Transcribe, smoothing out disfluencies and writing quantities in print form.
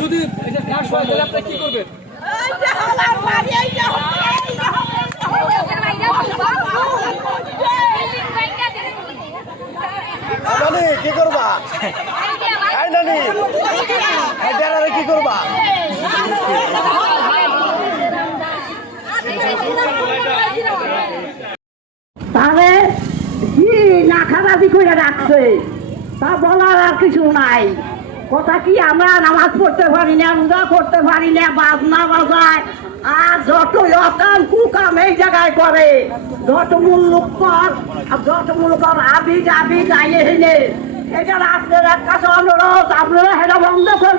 যদি এটা ব্লাস্ট হয় তাহলে আপনি কি করবেন? নানি কি করবা? নানি কি করবা? তাহলে কি না খারাপি করে রাখছে তা বলার আর কিছু নাই। কথা কি আমরা নামাজ পড়তে পারি না, রোজা করতে পারি না, বাজনা বাজায় আর যত অকাম কুকাম এই জায়গায় করে, যত মূল্যক কর আর যত মূল্যকর আবি যাবি যাইয়ে হেনে, এটা আপনার কাছে অনুরোধ আপনারা সেটা বন্ধ করে